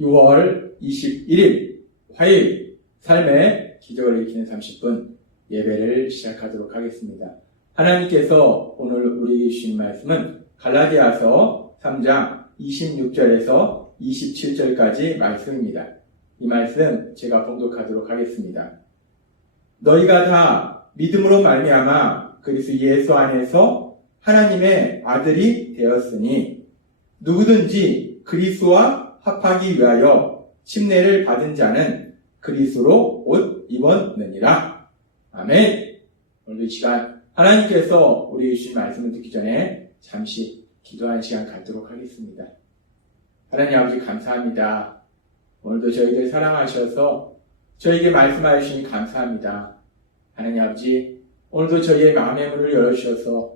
6월 21일 화요일 삶의 기적을 일으키는 30분 예배를 시작하도록 하겠습니다. 하나님께서 오늘 우리에게 주신 말씀은 갈라디아서 3장 26절에서 27절까지 말씀입니다. 이 말씀 제가 봉독하도록 하겠습니다. 너희가 다 믿음으로 말미암아 그리스도 예수 안에서 하나님의 아들이 되었으니 누구든지 그리스도와 합하기 위하여 침례를 받은 자는 그리스도로 옷 입었느니라. 아멘. 오늘 이 시간 하나님께서 우리에게 주신 말씀을 듣기 전에 잠시 기도하는 시간 갖도록 하겠습니다. 하나님 아버지 감사합니다. 오늘도 저희들 사랑하셔서 저에게 말씀하여 주시니 감사합니다. 하나님 아버지 오늘도 저희의 마음의 문을 열어주셔서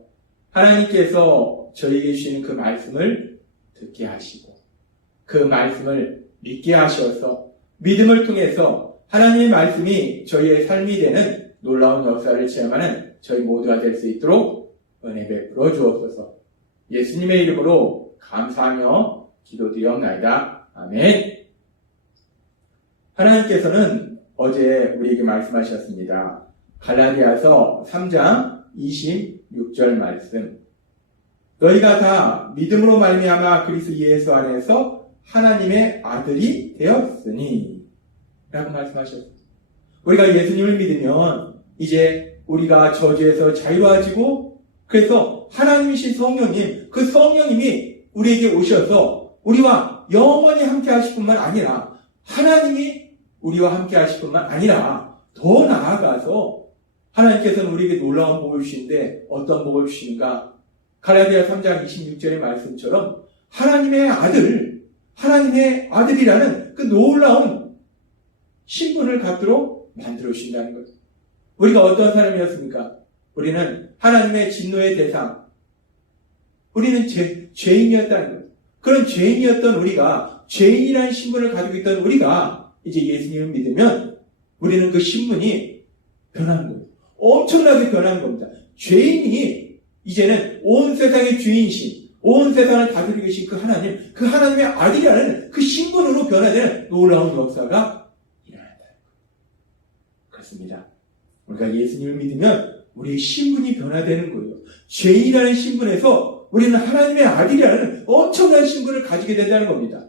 하나님께서 저희에게 주시는 그 말씀을 듣게 하시고 그 말씀을 믿게 하셔서 믿음을 통해서 하나님의 말씀이 저희의 삶이 되는 놀라운 역사를 체험하는 저희 모두가 될 수 있도록 은혜 베풀어 주옵소서. 예수님의 이름으로 감사하며 기도드리옵나이다. 아멘. 하나님께서는 어제 우리에게 말씀하셨습니다. 갈라디아서 3장 26절 말씀. 너희가 다 믿음으로 말미암아 그리스도 예수 안에서 하나님의 아들이 되었으니 라고 말씀하셨습니다. 우리가 예수님을 믿으면 이제 우리가 저주에서 자유해지고 그래서 하나님이신 성령님, 그 성령님이 우리에게 오셔서 우리와 영원히 함께 하실 뿐만 아니라 하나님이 우리와 함께 하실 뿐만 아니라 더 나아가서 하나님께서는 우리에게 놀라운 복을 주시는데 어떤 복을 주시는가? 갈라디아 3장 26절의 말씀처럼 하나님의 아들이라는 그 놀라운 신분을 갖도록 만들어 주신다는 거죠. 우리가 어떤 사람이었습니까? 우리는 하나님의 진노의 대상, 우리는 죄인이었다는 거예요. 그런 죄인이었던 우리가, 죄인이라는 신분을 가지고 있던 우리가 이제 예수님을 믿으면 우리는 그 신분이 변하는 거예요. 엄청나게 변하는 겁니다. 죄인이 이제는 온 세상의 주인이신, 온 세상을 다스리고 계신 그 하나님, 그 하나님의 아들이라는 그 신분으로 변화되는 놀라운 역사가 일어난다는 거예요. 그렇습니다. 우리가 예수님을 믿으면 우리의 신분이 변화되는 거예요. 죄인이라는 신분에서 우리는 하나님의 아들이라는 엄청난 신분을 가지게 된다는 겁니다.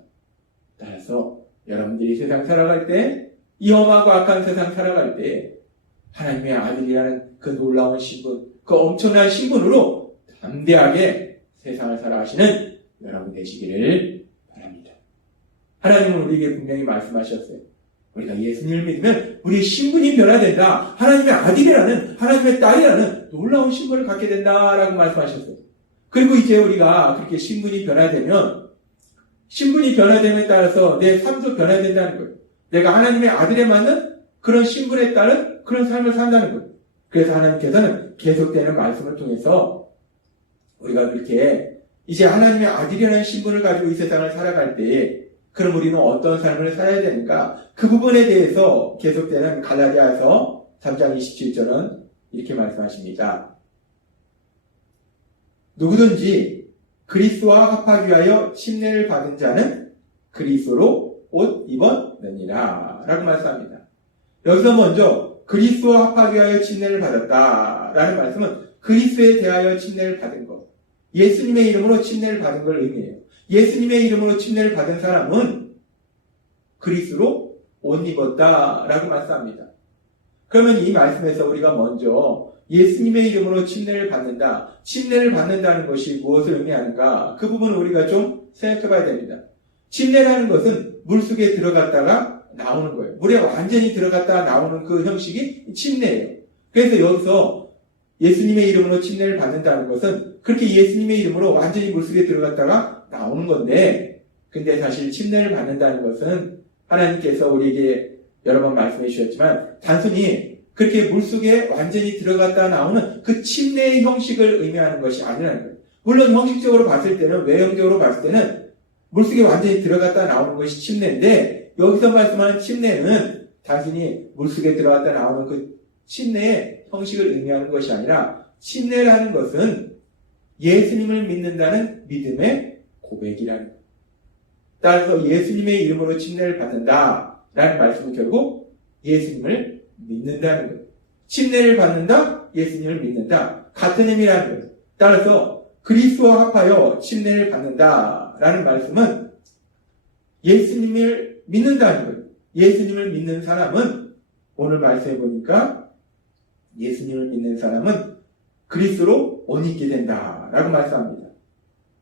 따라서 여러분들이 세상 살아갈 때, 이 험하고 악한 세상 살아갈 때 하나님의 아들이라는 그 놀라운 신분, 그 엄청난 신분으로 담대하게 세상을 살아가시는 여러분 되시기를 바랍니다. 하나님은 우리에게 분명히 말씀하셨어요. 우리가 예수님을 믿으면 우리의 신분이 변화된다. 하나님의 아들이라는, 하나님의 딸이라는 놀라운 신분을 갖게 된다라고 말씀하셨어요. 그리고 이제 우리가 그렇게 신분이 변화됨에 따라서 내 삶도 변화된다는 거예요. 내가 하나님의 아들에 맞는 그런 신분에 따른 그런 삶을 산다는 거예요. 그래서 하나님께서는 계속되는 말씀을 통해서 우리가 그렇게 이제 하나님의 아들이라는 신분을 가지고 이 세상을 살아갈 때 그럼 우리는 어떤 삶을 살아야 되는가? 그 부분에 대해서 계속되는 갈라디아서 3장 27절은 이렇게 말씀하십니다. 누구든지 그리스도와 합하기 위하여 침례를 받은 자는 그리스도로 옷 입었느니라 라고 말씀합니다. 여기서 먼저 그리스도와 합하기 위하여 침례를 받았다라는 말씀은 그리스도에 대하여 침례를 받은 것, 예수님의 이름으로 침례를 받은 걸 의미해요. 예수님의 이름으로 침례를 받은 사람은 그리스도로 옷 입었다라고 말씀합니다. 그러면 이 말씀에서 우리가 먼저 예수님의 이름으로 침례를 받는다, 침례를 받는다는 것이 무엇을 의미하는가? 그 부분을 우리가 좀 생각해 봐야 됩니다. 침례라는 것은 물속에 들어갔다가 나오는 거예요. 물에 완전히 들어갔다가 나오는 그 형식이 침례예요. 그래서 여기서 예수님의 이름으로 침례를 받는다는 것은 그렇게 예수님의 이름으로 완전히 물속에 들어갔다가 나오는 건데, 근데 사실 침례를 받는다는 것은 하나님께서 우리에게 여러 번 말씀해 주셨지만 단순히 그렇게 물속에 완전히 들어갔다 나오는 그 침례의 형식을 의미하는 것이 아니라는 거예요. 물론 형식적으로 봤을 때는, 외형적으로 봤을 때는 물속에 완전히 들어갔다 나오는 것이 침례인데, 여기서 말씀하는 침례는 단순히 물속에 들어갔다 나오는 그 침례의 형식을 의미하는 것이 아니라, 침례라는 것은 예수님을 믿는다는 믿음의 고백이라는 거예요. 따라서 예수님의 이름으로 침례를 받는다라는 말씀은 결국 예수님을 믿는다는 거예요. 침례를 받는다, 예수님을 믿는다. 같은 의미라는 거예요. 따라서 그리스도와 합하여 침례를 받는다라는 말씀은 예수님을 믿는다는 거예요. 예수님을 믿는 사람은 오늘 말씀해 보니까 예수님을 믿는 사람은 그리스도로 옷 입게 된다라고 말씀합니다.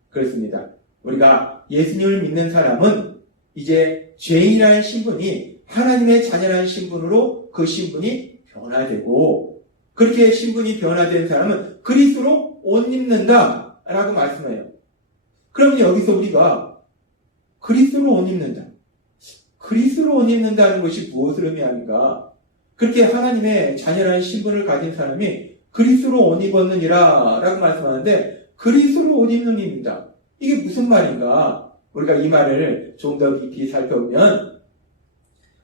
그렇습니다. 우리가 예수님을 믿는 사람은 이제 죄인이라는 신분이 하나님의 자녀라는 신분으로 그 신분이 변화되고, 그렇게 신분이 변화된 사람은 그리스도로 옷 입는다라고 말씀해요. 그러면 여기서 우리가 그리스도로 옷 입는다, 그리스도로 옷 입는다는 것이 무엇을 의미합니까? 그렇게 하나님의 자녀라는 신분을 가진 사람이 그리스도로 옷 입었느니라 라고 말씀하는데, 그리스도로 옷 입는 입니다. 이게 무슨 말인가? 우리가 이 말을 좀 더 깊이 살펴보면,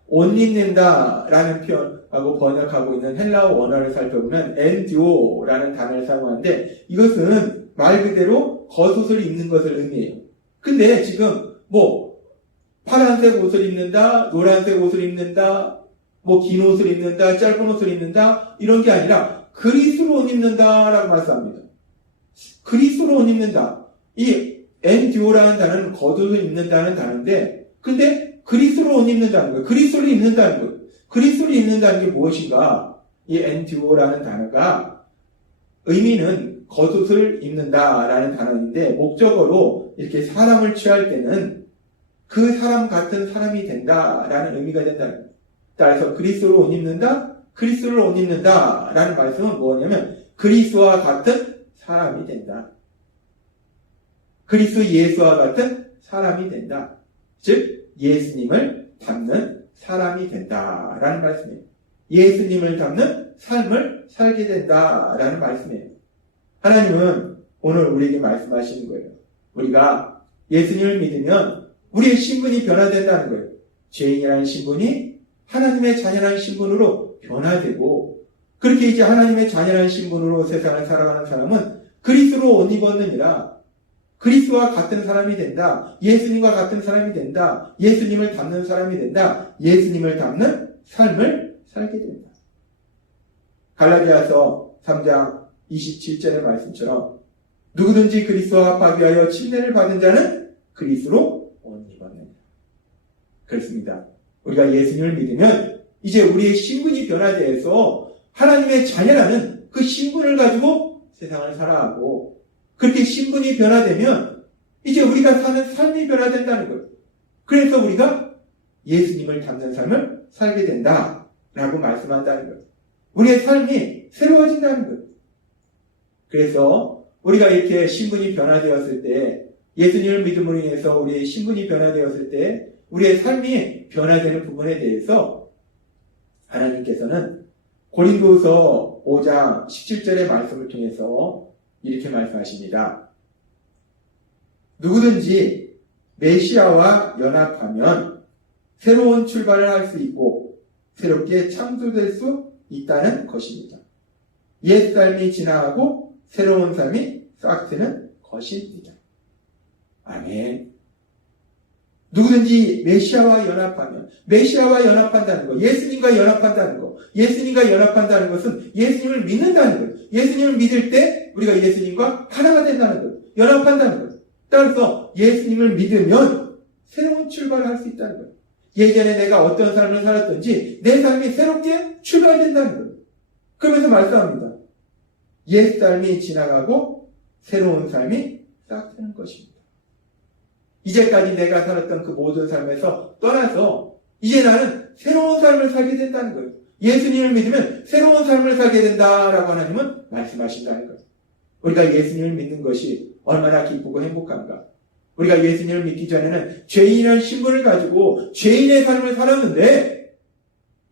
옷 입는다 라는 표현하고 번역하고 있는 헬라어 원어를 살펴보면 엔듀오라는 단어를 사용하는데, 이것은 말 그대로 겉옷을 입는 것을 의미해요. 근데 지금 파란색 옷을 입는다, 노란색 옷을 입는다, 긴 옷을 입는다, 짧은 옷을 입는다, 이런 게 아니라 그리스도로 옷 입는다라고 말씀합니다. 그리스도로 옷 입는다. 이 엔듀오라는 단어는 겉옷을 입는다는 단어인데, 근데 그리스도로 옷 입는다는 거예요. 그리스도를 입는다는 거예요. 그리스도를 입는다는 게 무엇인가? 이 엔듀오라는 단어가 의미는 겉옷을 입는다라는 단어인데, 목적어로 이렇게 사람을 취할 때는 그 사람 같은 사람이 된다라는 의미가 된다는 거예요. 따라서 그리스도로 옷 입는다, 그리스도를 옷 입는다라는 말씀은 뭐냐면 그리스도와 같은 사람이 된다. 그리스도 예수와 같은 사람이 된다. 즉 예수님을 닮는 사람이 된다라는 말씀이에요. 예수님을 닮는 삶을 살게 된다라는 말씀이에요. 하나님은 오늘 우리에게 말씀하시는 거예요. 우리가 예수님을 믿으면 우리의 신분이 변화된다는 거예요. 죄인이라는 신분이 하나님의 자녀라는 신분으로 변화되고, 그렇게 이제 하나님의 자녀라는 신분으로 세상을 살아가는 사람은 그리스도로 옷 입었느니라 그리스도와 같은 사람이 된다. 예수님과 같은 사람이 된다. 예수님을 닮는 사람이 된다. 예수님을 닮는 삶을 살게 된다. 갈라디아서 3장 27절의 말씀처럼 누구든지 그리스도와 합하기 위하여 침례를 받은 자는 그리스도로 옷 입었느니라. 그렇습니다. 우리가 예수님을 믿으면 이제 우리의 신분이 변화되어서 하나님의 자녀라는 그 신분을 가지고 세상을 살아가고, 그렇게 신분이 변화되면 이제 우리가 사는 삶이 변화된다는 거예요. 그래서 우리가 예수님을 닮는 삶을 살게 된다라고 말씀한다는 거예요. 우리의 삶이 새로워진다는 거예요. 그래서 우리가 이렇게 신분이 변화되었을 때, 예수님을 믿음으로 인해서 우리의 신분이 변화되었을 때 우리의 삶이 변화되는 부분에 대해서 하나님께서는 고린도서 5장 17절의 말씀을 통해서 이렇게 말씀하십니다. 누구든지 메시아와 연합하면 새로운 출발을 할 수 있고 새롭게 창조될 수 있다는 것입니다. 옛 삶이 지나가고 새로운 삶이 싹 트는 것입니다. 아멘. 누구든지 메시아와 연합하면, 메시아와 연합한다는 것, 예수님과 연합한다는 것, 예수님과 연합한다는 것은 예수님을 믿는다는 것, 예수님을 믿을 때 우리가 예수님과 하나가 된다는 것, 연합한다는 것. 따라서 예수님을 믿으면 새로운 출발을 할 수 있다는 것. 예전에 내가 어떤 삶을 살았던지 내 삶이 새롭게 출발된다는 것. 그러면서 말씀합니다. 옛 삶이 지나가고 새로운 삶이 싹 트는 것입니다. 이제까지 내가 살았던 그 모든 삶에서 떠나서 이제 나는 새로운 삶을 살게 된다는 거예요. 예수님을 믿으면 새로운 삶을 살게 된다라고 하나님은 말씀하신다는 거예요. 우리가 예수님을 믿는 것이 얼마나 기쁘고 행복한가. 우리가 예수님을 믿기 전에는 죄인이라는 신분을 가지고 죄인의 삶을 살았는데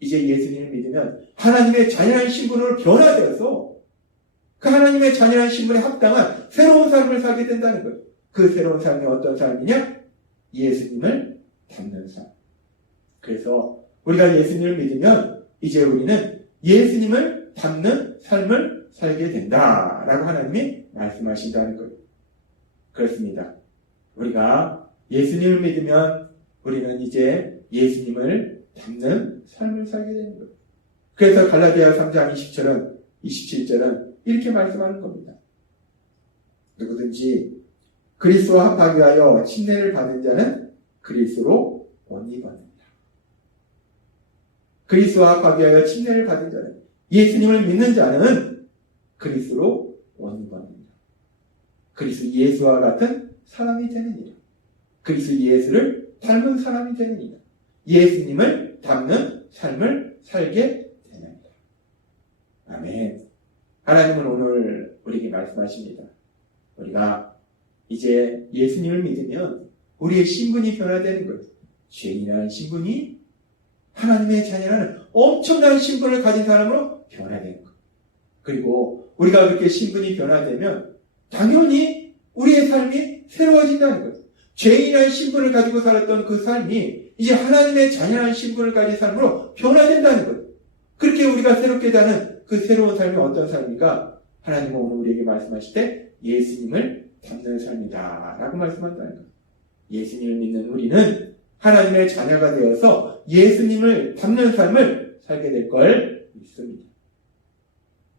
이제 예수님을 믿으면 하나님의 자녀라는 신분으로 변화되어서 그 하나님의 자녀라는 신분에 합당한 새로운 삶을 살게 된다는 거예요. 그 새로운 삶이 어떤 삶이냐? 예수님을 닮는 삶. 그래서 우리가 예수님을 믿으면 이제 우리는 예수님을 닮는 삶을 살게 된다라고 하나님이 말씀하신다는 거예요. 그렇습니다. 우리가 예수님을 믿으면 우리는 이제 예수님을 닮는 삶을 살게 되는 거예요. 그래서 갈라디아 3장 20절은 27절은 이렇게 말씀하는 겁니다. 누구든지 그리스도와 합하기 위하여 침례를 받은 자는 그리스도로 옷 입었느니라. 그리스도와 합하기 위하여 침례를 받은 자는, 예수님을 믿는 자는 그리스도로 옷 입었느니라. 그리스도 예수와 같은 사람이 되느니라. 그리스도 예수를 닮은 사람이 되느니라. 예수님을 닮는 삶을 살게 되느니라. 아멘. 하나님은 오늘 우리에게 말씀하십니다. 우리가 이제 예수님을 믿으면 우리의 신분이 변화되는 거예요. 죄인이라는 신분이 하나님의 자녀라는 엄청난 신분을 가진 사람으로 변화되는 거예요. 그리고 우리가 그렇게 신분이 변화되면 당연히 우리의 삶이 새로워진다는 거예요. 죄인이라는 신분을 가지고 살았던 그 삶이 이제 하나님의 자녀라는 신분을 가진 삶으로 변화된다는 거예요. 그렇게 우리가 새롭게 사는 그 새로운 삶이 어떤 삶인가? 하나님은 오늘 우리에게 말씀하실 때 예수님을 닮는 삶이다 라고 말씀한다는 거예요. 예수님을 믿는 우리는 하나님의 자녀가 되어서 예수님을 닮는 삶을 살게 될 걸 믿습니다.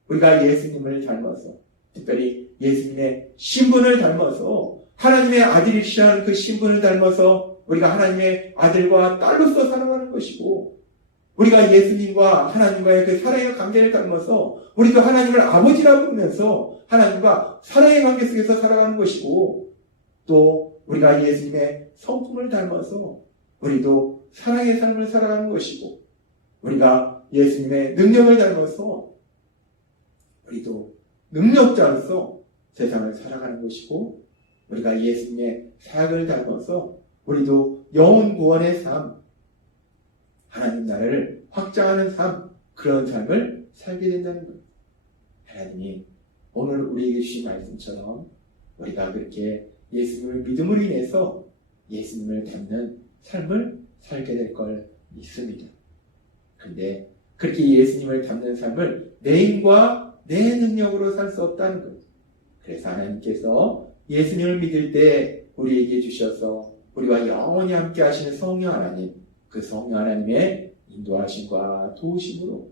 우리가 예수님을 닮아서, 특별히 예수님의 신분을 닮아서, 하나님의 아들이시라는 그 신분을 닮아서 우리가 하나님의 아들과 딸로서 살아가는 것이고, 우리가 예수님과 하나님과의 그 사랑의 관계를 닮아서 우리도 하나님을 아버지라 부르면서 하나님과 사랑의 관계 속에서 살아가는 것이고, 또 우리가 예수님의 성품을 닮아서 우리도 사랑의 삶을 살아가는 것이고, 우리가 예수님의 능력을 닮아서 우리도 능력자로서 세상을 살아가는 것이고, 우리가 예수님의 사역을 닮아서 우리도 영혼 구원의 삶, 하나님 나라를 확장하는 삶, 그런 삶을 살게 된다는 거예요. 하나님이 오늘 우리에게 주신 말씀처럼 우리가 그렇게 예수님을 믿음으로 인해서 예수님을 닮는 삶을 살게 될 걸 믿습니다. 그런데 그렇게 예수님을 닮는 삶을 내 힘과 내 능력으로 살 수 없다는 거예요. 그래서 하나님께서 예수님을 믿을 때 우리에게 주셔서 우리와 영원히 함께 하시는 성령 하나님, 그 성령 하나님의 인도하심과 도우심으로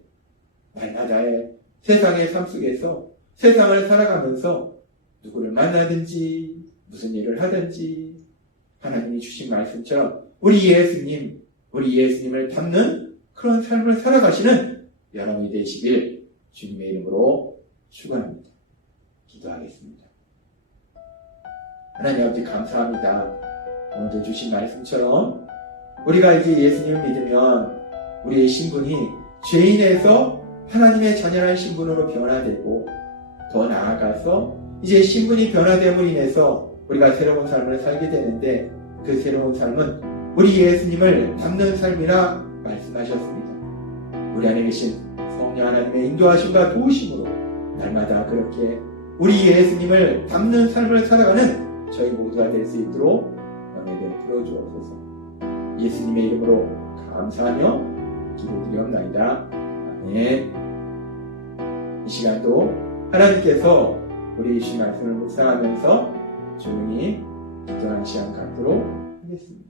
날마다의 세상의 삶 속에서 세상을 살아가면서 누구를 만나든지 무슨 일을 하든지 하나님이 주신 말씀처럼 우리 예수님을 닮는 그런 삶을 살아가시는 여러분이 되시길 주님의 이름으로 축원합니다. 기도하겠습니다. 하나님 아버지 감사합니다. 오늘도 주신 말씀처럼 우리가 이제 예수님을 믿으면 우리의 신분이 죄인에서 하나님의 자녀라는 신분으로 변화되고, 더 나아가서 이제 신분이 변화됨으로 인해서 우리가 새로운 삶을 살게 되는데, 그 새로운 삶은 우리 예수님을 닮는 삶이라 말씀하셨습니다. 우리 안에 계신 성령 하나님의 인도하심과 도우심으로 날마다 그렇게 우리 예수님을 닮는 삶을 살아가는 저희 모두가 될 수 있도록 은혜를 풀어주옵소서. 예수님의 이름으로 감사하며 기도드리옵나이다. 아멘. 이 시간도 하나님께서 우리 주신 말씀을 묵상하면서 조용히 기도하는 시간 갖도록 하겠습니다.